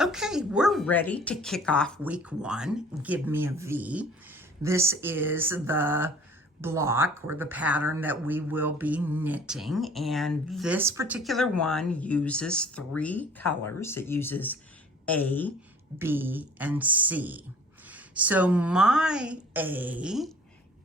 Okay, we're ready to kick off week one. Give me a V. This is the block or the pattern that we will be knitting, and this particular one uses 3 colors. It uses A, B, and C. So my A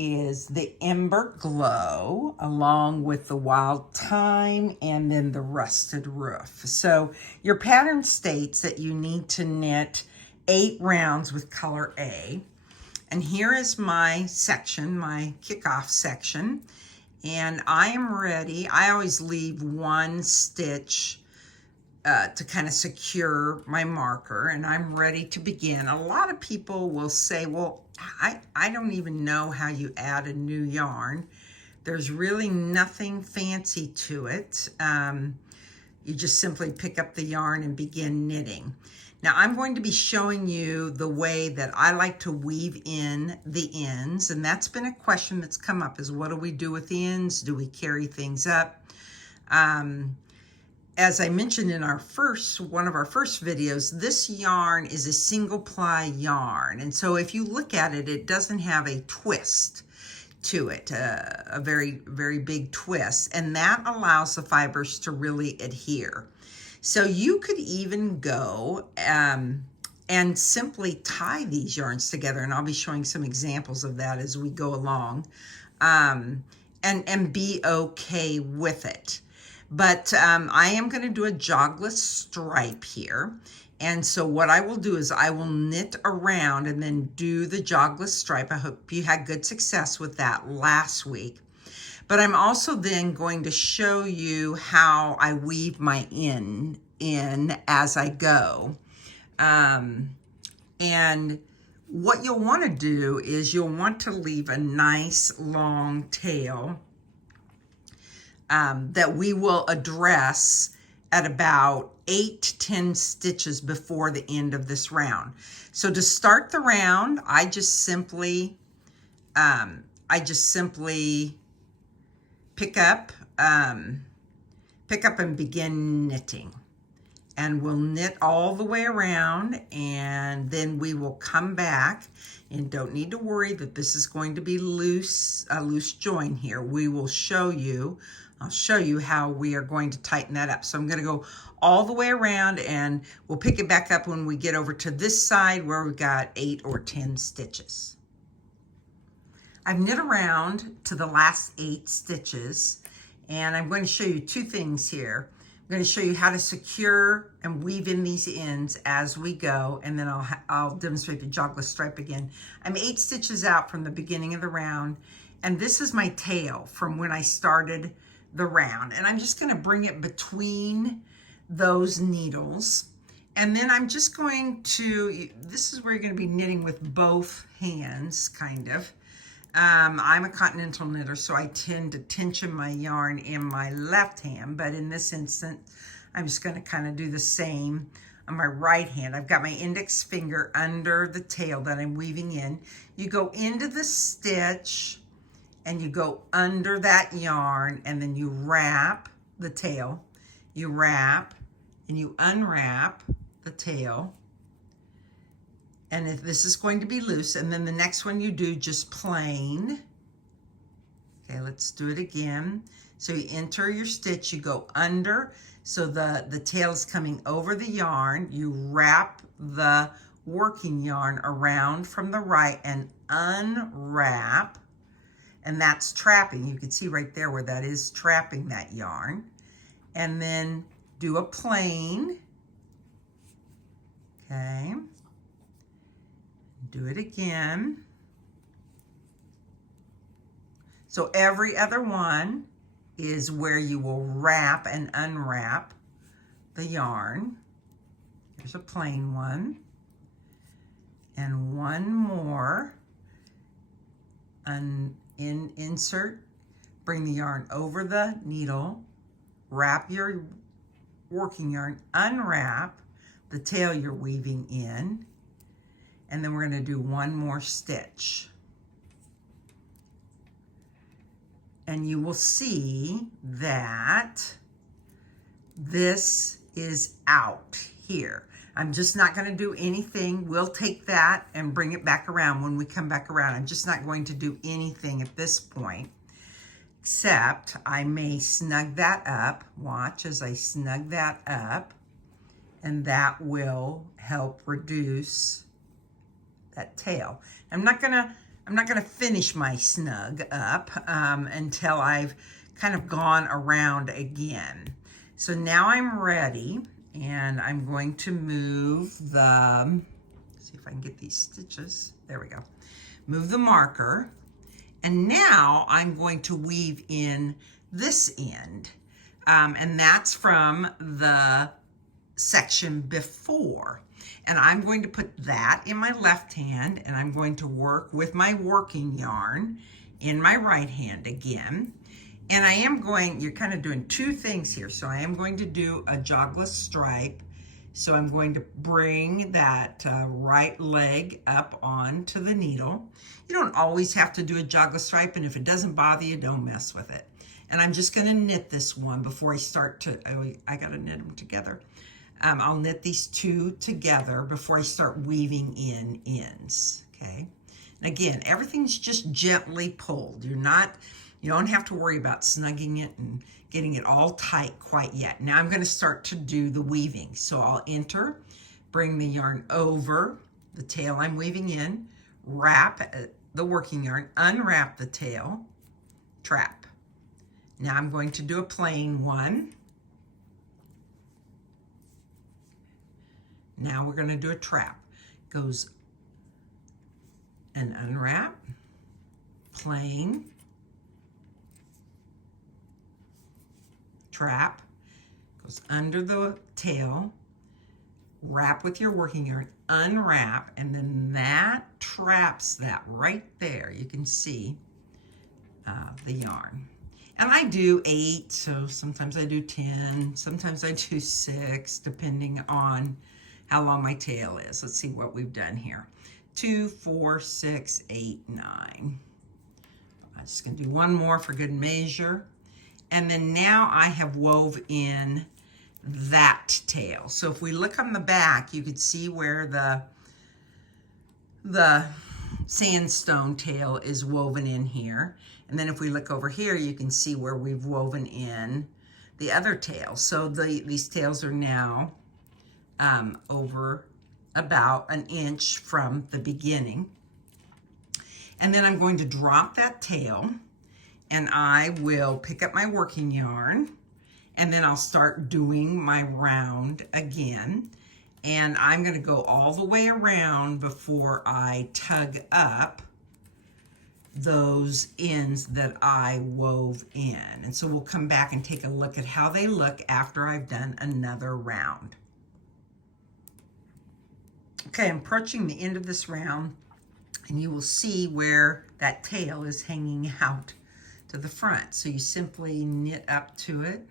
is the Ember Glow along with the Wild Thyme and then the Rusted Roof. So your pattern states that you need to knit 8 rounds with color A. And here is my section, my kickoff section. And I am ready. I always leave 1 stitch to kind of secure my marker, and I'm ready to begin. A lot of people will say, well, I don't even know how you add a new yarn. There's really nothing fancy to it. You just simply pick up the yarn and begin knitting. Now I'm going to be showing you the way that I like to weave in the ends, and that's been a question that's come up, is what do we do with the ends? Do we carry things up? As I mentioned in one of our first videos, this yarn is a single ply yarn. And so if you look at it, it doesn't have a twist to it, a very, very big twist. And that allows the fibers to really adhere. So you could even go and simply tie these yarns together. And I'll be showing some examples of that as we go along, and be okay with it. But I am going to do a jogless stripe here. And so what I will do is I will knit around and then do the jogless stripe. I hope you had good success with that last week. But I'm also then going to show you how I weave my in as I go. And what you'll want to do is you'll want to leave a nice long tail that we will address at about 8 to 10 stitches before the end of this round. So to start the round, I just simply pick up and begin knitting. And we'll knit all the way around, and then we will come back. And don't need to worry that this is going to be loose, a loose join here. I'll show you how we are going to tighten that up. So I'm going to go all the way around, and we'll pick it back up when we get over to this side where we've got 8 or 10 stitches. I've knit around to the last 8 stitches, and I'm going to show you 2 things here. I'm going to show you how to secure and weave in these ends as we go, and then I'll demonstrate the jogless stripe again. I'm 8 stitches out from the beginning of the round, and this is my tail from when I started the round. And I'm just going to bring it between those needles. And then I'm just going to, this is where you're going to be knitting with both hands, kind of. I'm a Continental knitter, so I tend to tension my yarn in my left hand, but in this instance, I'm just going to kind of do the same on my right hand. I've got my index finger under the tail that I'm weaving in. You go into the stitch, and you go under that yarn, and then you wrap the tail. You wrap, and you unwrap the tail. And if this is going to be loose, and then the next one you do just plain. Okay, let's do it again. So you enter your stitch, you go under, so the tail is coming over the yarn. You wrap the working yarn around from the right and unwrap, and that's trapping. You can see right there where that is trapping that yarn. And then do a plain. Okay. Do it again. So every other one is where you will wrap and unwrap the yarn. Here's a plain one. And one more. Insert, bring the yarn over the needle, wrap your working yarn, unwrap the tail you're weaving in, and then we're going to do one more stitch. And you will see that this is out here. I'm just not going to do anything. We'll take that and bring it back around when we come back around. I'm just not going to do anything at this point, except I may snug that up. Watch as I snug that up, and that will help reduce that tail. I'm not gonna finish my snug up until I've kind of gone around again. So now I'm ready, and I'm going to move the, see if I can get these stitches. There we go. Move the marker. And now I'm going to weave in this end. And that's from the section before. And I'm going to put that in my left hand, and I'm going to work with my working yarn in my right hand again. And I am going, you're kind of doing two things here. So I am going to do a jogless stripe. So I'm going to bring that right leg up onto the needle. You don't always have to do a jogless stripe, and if it doesn't bother you, don't mess with it. And I'm just gonna knit this one before I start to, I gotta knit them together. I'll knit these two together before I start weaving in ends, okay? And again, everything's just gently pulled. You don't have to worry about snugging it and getting it all tight quite yet. Now I'm going to start to do the weaving. So I'll enter, bring the yarn over the tail I'm weaving in, wrap the working yarn, unwrap the tail, trap. Now I'm going to do a plain one. Now we're going to do a trap. Goes and unwrap, plain, trap, goes under the tail, wrap with your working yarn, unwrap, and then that traps that right there. You can see the yarn. And I do 8, so sometimes I do 10, sometimes I do 6, depending on how long my tail is. Let's see what we've done here. 2, 4, 6, 8, 9. I'm just gonna do one more for good measure. And then now I have wove in that tail. So if we look on the back, you could see where the sandstone tail is woven in here. And then if we look over here, you can see where we've woven in the other tail. So these tails are now over about 1 inch from the beginning. And then I'm going to drop that tail, and I will pick up my working yarn, and then I'll start doing my round again. And I'm gonna go all the way around before I tug up those ends that I wove in. And so we'll come back and take a look at how they look after I've done another round. Okay, I'm approaching the end of this round, and you will see where that tail is hanging out to the front. So you simply knit up to it.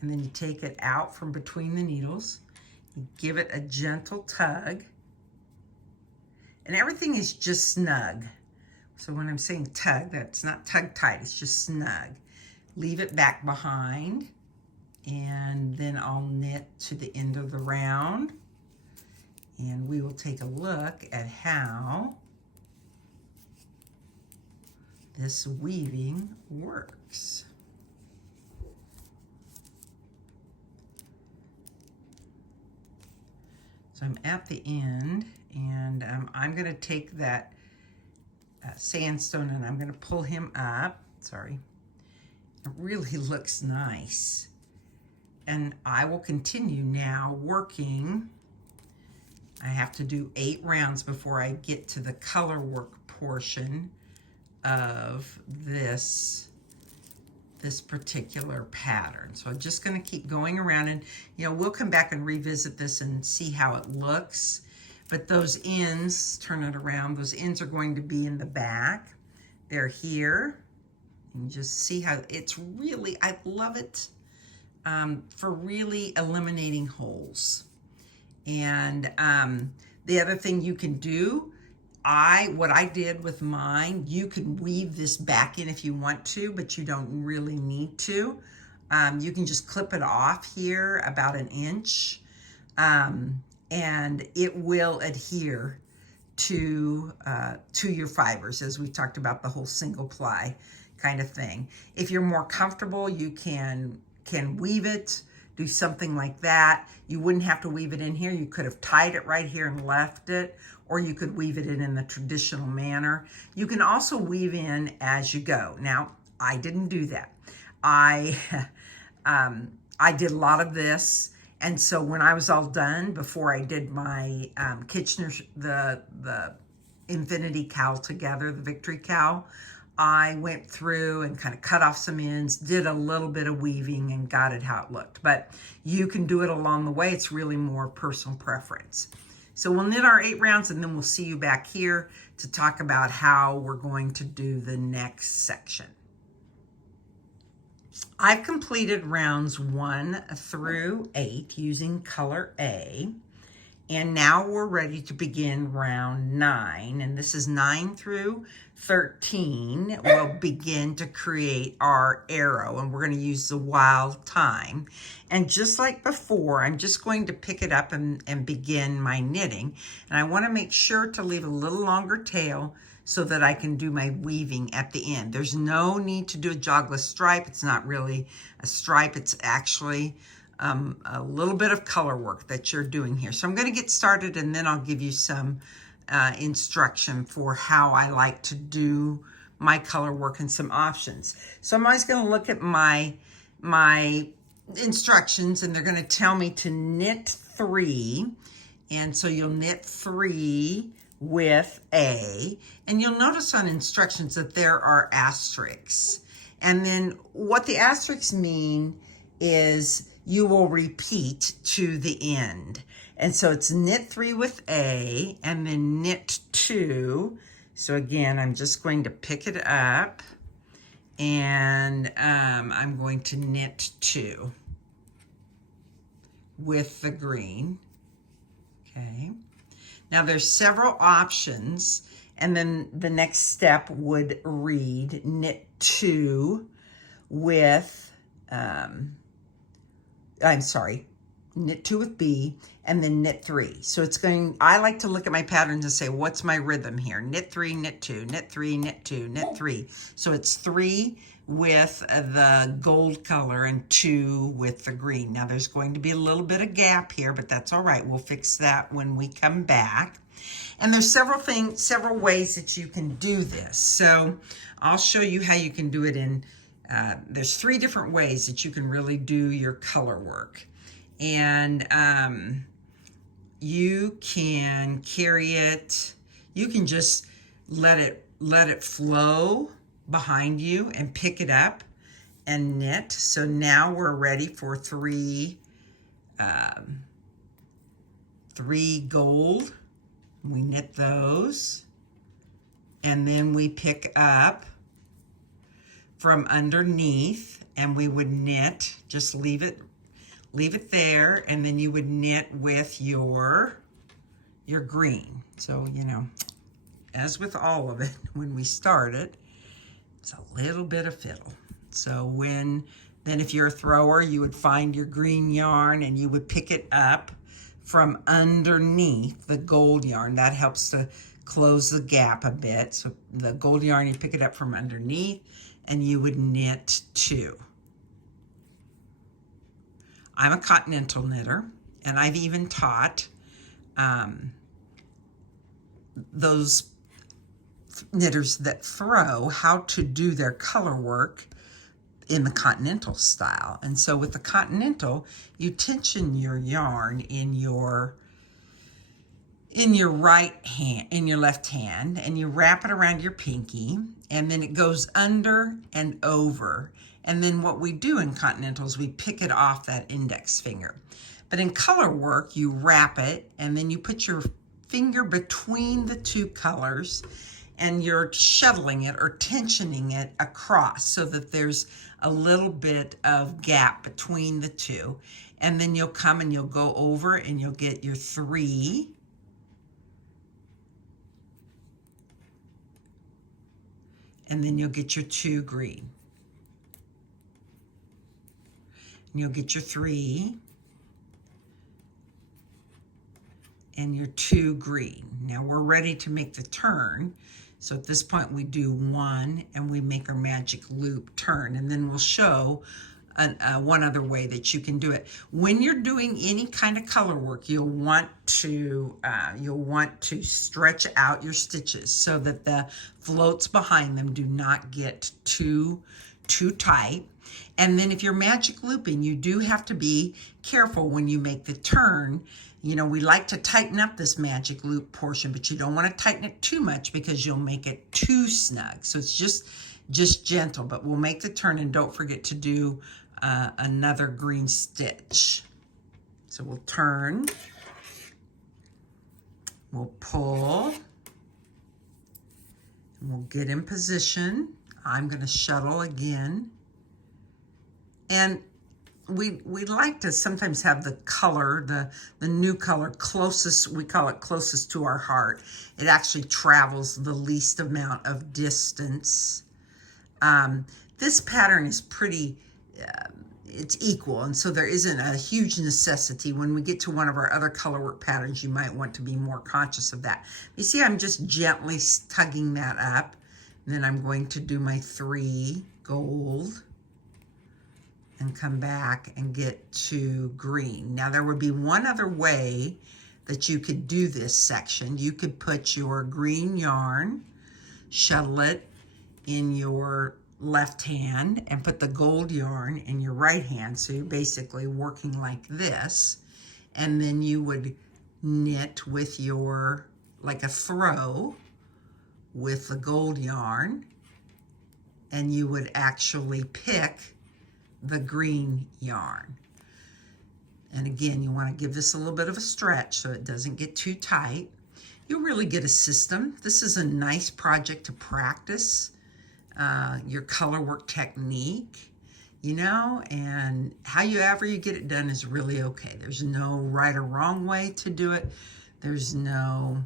And then you take it out from between the needles. You give it a gentle tug. And everything is just snug. So when I'm saying tug, that's not tug tight, it's just snug. Leave it back behind. And then I'll knit to the end of the round. And we will take a look at how this weaving works. So I'm at the end, and I'm going to take that sandstone and I'm going to pull him up. Sorry. It really looks nice. And I will continue now working. I have to do 8 rounds before I get to the color work portion of this particular pattern. So I'm just going to keep going around, and we'll come back and revisit this and see how it looks. But those ends, turn it around, those ends are going to be in the back. They're here. And just see how it's really, I love it for really eliminating holes. And the other thing you can do, what I did with mine, you can weave this back in if you want to, but you don't really need to. You can just clip it off here about 1 inch, and it will adhere to your fibers, as we talked about the whole single ply kind of thing. If you're more comfortable, you can weave it, do something like that. You wouldn't have to weave it in here. You could have tied it right here and left it, or you could weave it in the traditional manner. You can also weave in as you go. Now, I didn't do that. I did a lot of this, and so when I was all done, before I did my Kitchener, the Infinity Cowl together, the Victory Cowl, I went through and kind of cut off some ends, did a little bit of weaving, and got it how it looked. But you can do it along the way. It's really more personal preference. So we'll knit our 8 rounds, and then we'll see you back here to talk about how we're going to do the next section. I've completed rounds 1 through 8 using color A, and now we're ready to begin round 9, and this is 9 through 13. We'll begin to create our arrow, and we're going to use the wild thyme. And just like before, I'm just going to pick it up and begin my knitting, and I want to make sure to leave a little longer tail so that I can do my weaving at the end. There's no need to do a jog-less stripe. It's not really a stripe. It's actually a little bit of color work that you're doing here. So I'm going to get started, and then I'll give you some instruction for how I like to do my color work and some options. So I'm always going to look at my instructions, and they're going to tell me to knit 3. And so you'll knit 3 with A, and you'll notice on instructions that there are asterisks. And then what the asterisks mean is you will repeat to the end. And so it's knit 3 with A, and then knit 2. So again, I'm just going to pick it up, and I'm going to knit 2 with the green. Okay. Now there's several options, and then the next step would read knit 2 with, knit 2 with B, and then knit 3. So it's going, I like to look at my patterns and say, what's my rhythm here? Knit 3, knit 2, knit 3, knit 2, knit 3. So it's 3 with the gold color and 2 with the green. Now there's going to be a little bit of gap here, but that's all right. We'll fix that when we come back. And there's several ways that you can do this. So I'll show you how you can do it in, there's 3 different ways that you can really do your color work. And you can carry it, you can just let it flow behind you and pick it up and knit. So now we're ready for 3 gold. We knit those, and then we pick up from underneath, and we would knit, just leave it there, and then you would knit with your green. So, you know, as with all of it, when we start it, it's a little bit of fiddle. So then if you're a thrower, you would find your green yarn and you would pick it up from underneath the gold yarn. That helps to close the gap a bit. So the gold yarn, you pick it up from underneath, and you would knit 2. I'm a Continental knitter, and I've even taught those knitters that throw how to do their color work in the Continental style. And so with the Continental, you tension your yarn in your right hand, in your left hand, and you wrap it around your pinky, and then it goes under and over. And then what we do in Continental is we pick it off that index finger. But in color work, you wrap it, and then you put your finger between the 2 colors, and you're shuttling it or tensioning it across so that there's a little bit of gap between the 2. And then you'll come and you'll go over and you'll get your 3. And then you'll get your 2 green. and you'll get your 3 and your 2 green. Now we're ready to make the turn. So at this point we do 1 and we make our magic loop turn, and then we'll show one other way that you can do it. When you're doing any kind of color work, you'll want to stretch out your stitches so that the floats behind them do not get too tight. And then if you're magic looping, you do have to be careful when you make the turn. You know, we like to tighten up this magic loop portion, but you don't want to tighten it too much because you'll make it too snug. So it's just gentle, but we'll make the turn, and don't forget to do another green stitch. So we'll turn, we'll pull, and we'll get in position. I'm going to shuttle again. And we like to sometimes have the color, the new color closest, we call it closest to our heart. It actually travels the least amount of distance. This pattern is pretty, it's equal, and so there isn't a huge necessity. When we get to one of our other color work patterns, you might want to be more conscious of that. You see, I'm just gently tugging that up, and then I'm going to do my 3 gold and come back and get to green. Now there would be one other way that you could do this section. You could put your green yarn, shuttle it in your left hand, and put the gold yarn in your right hand. So you're basically working like this. And then you would knit with your, like a throw with the gold yarn, and you would actually pick the green yarn. And again, you want to give this a little bit of a stretch so it doesn't get too tight. You really get a system. This is a nice project to practice your color work technique, you know, and however you get it done is really okay. There's no right or wrong way to do it. There's no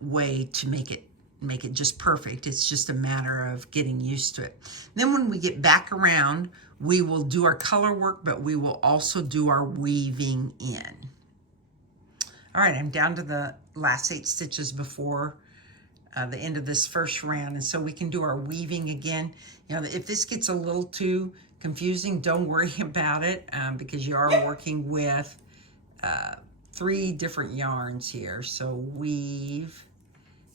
way to make it just perfect. It's just a matter of getting used to it. Then when we get back around, we will do our color work, but we will also do our weaving in. All right, I'm down to the last 8 stitches before the end of this first round, and so we can do our weaving again. You know, if this gets a little too confusing, don't worry about it, because you are working with 3 different yarns here. So weave,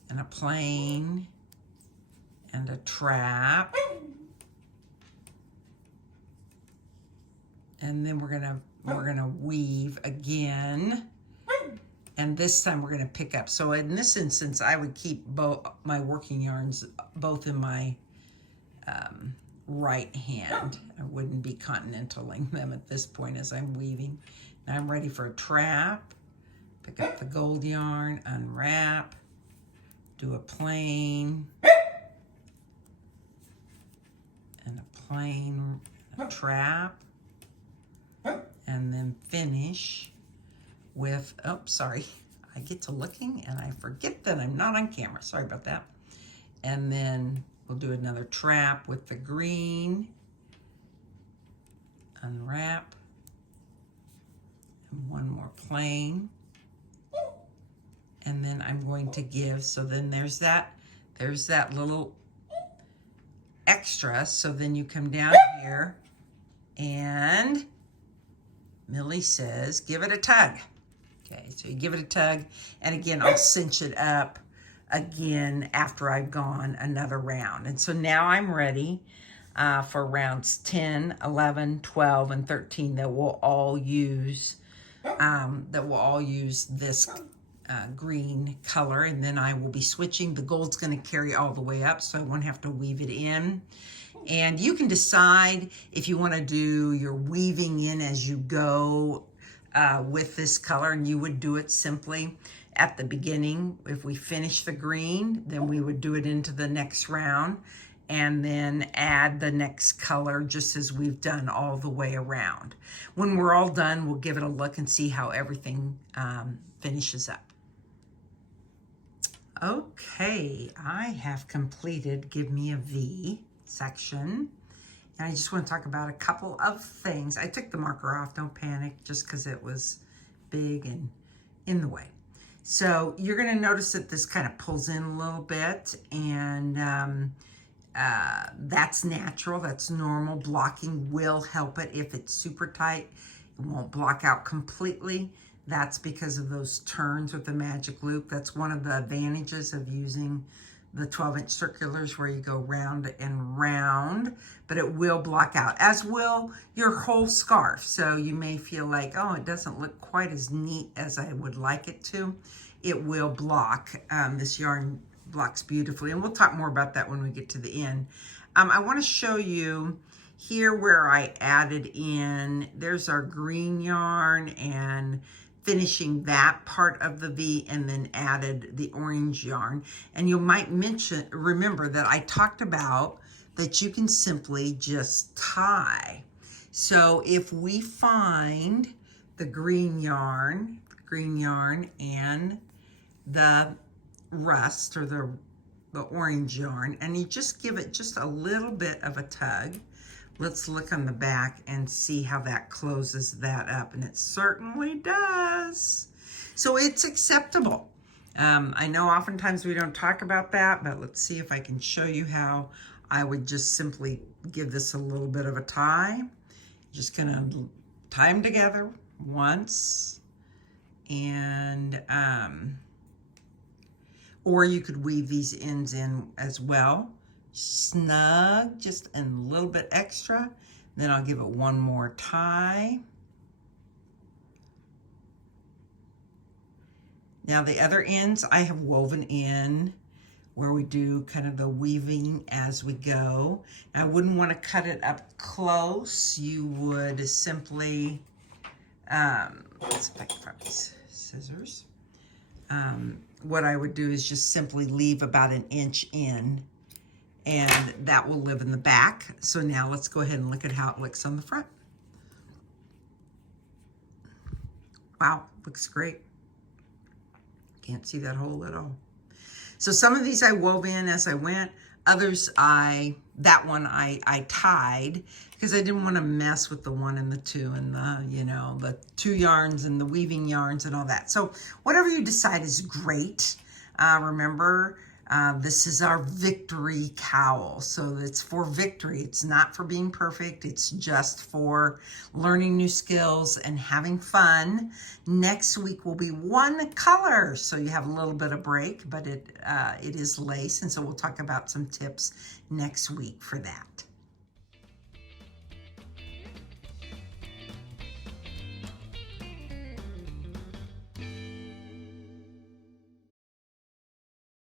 and a plain, and a trap, and then we're gonna weave again, and this time we're gonna pick up. So in this instance, I would keep both my working yarns both in my right hand. I wouldn't be continentaling them at this point as I'm weaving. Now I'm ready for a trap. Pick up the gold yarn, unwrap, do a plain, and a plain, a trap, and then finish with, oh, sorry, I get to looking and I forget that I'm not on camera. Sorry about that. And then we'll do another trap with the green, unwrap, and one more plain. And then I'm going to give, so then there's that little extra. So then you come down here and Millie says, give it a tug. Okay, so you give it a tug, and again, I'll cinch it up again after I've gone another round. And so now I'm ready for rounds 10, 11, 12, and 13 that will all use this green color, and then I will be switching. The gold's going to carry all the way up, so I won't have to weave it in. And you can decide if you want to do your weaving in as you go with this color, and you would do it simply at the beginning. If we finish the green, then we would do it into the next round and then add the next color just as we've done all the way around. When we're all done, we'll give it a look and see how everything finishes up. Okay, I have completed Give Me a V section, And I just want to talk about a couple of things. I took the marker off, don't panic, just because it was big and in the way. So you're going to notice that this kind of pulls in a little bit, and that's natural, that's normal. Blocking will help it. If it's super tight, it won't block out completely. That's because of those turns with the magic loop. That's one of the advantages of using the 12-inch circulars, where you go round and round, but it will block out, as will your whole scarf. So you may feel like, oh, it doesn't look quite as neat as I would like it to. It will block. This yarn blocks beautifully, and we'll talk more about that when we get to the end. I want to show you here where I added in, there's our green yarn, and finishing that part of the V, and then added the orange yarn. And you might remember that I talked about that you can simply just tie. So if we find the green yarn and the rust, or the orange yarn, and you just give it just a little bit of a tug. Let's look on the back and see how that closes that up, and it certainly does. So it's acceptable. I know oftentimes we don't talk about that, but let's see if I can show you how I would just simply give this a little bit of a tie. Just gonna tie them together once, and or you could weave these ends in as well. Snug, just a little bit extra. Then I'll give it one more tie. Now the other ends I have woven in, where we do kind of the weaving as we go. I wouldn't want to cut it up close. You would simply, let's see if I can find these scissors. What I would do is just simply leave about an inch in, and that will live in the back. So now let's go ahead and look at how it looks on the front. Wow, looks great. Can't see that hole at all. So some of these I wove in as I went. Others that one I tied, because I didn't want to mess with the 1 and the 2 and the, the 2 yarns and the weaving yarns and all that. So whatever you decide is great. Remember, this is our Victory Cowl. So it's for victory. It's not for being perfect. It's just for learning new skills and having fun. Next week will be one color. So you have a little bit of break, but it is lace. And so we'll talk about some tips next week for that.